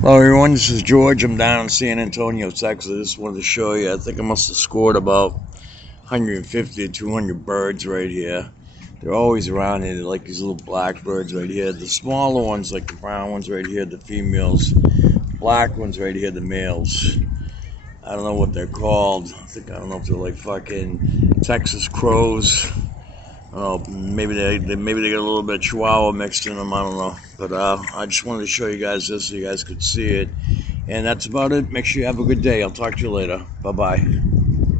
Hello everyone, this is George. I'm down in San Antonio, Texas. Wanted to show you, I think I must have scored about 150 to 200 birds right here. They're always around here. They're like these little black birds right here. The smaller ones, like the brown ones right here, the females. Black ones right here, the males. I don't know what they're called. I don't know if they're like fucking Texas crows. I don't know, maybe they got a little bit of Chihuahua mixed in them. I don't know, but I just wanted to show you guys this so you guys could see it. And that's about it. Make sure you have a good day. I'll talk to you later. Bye bye.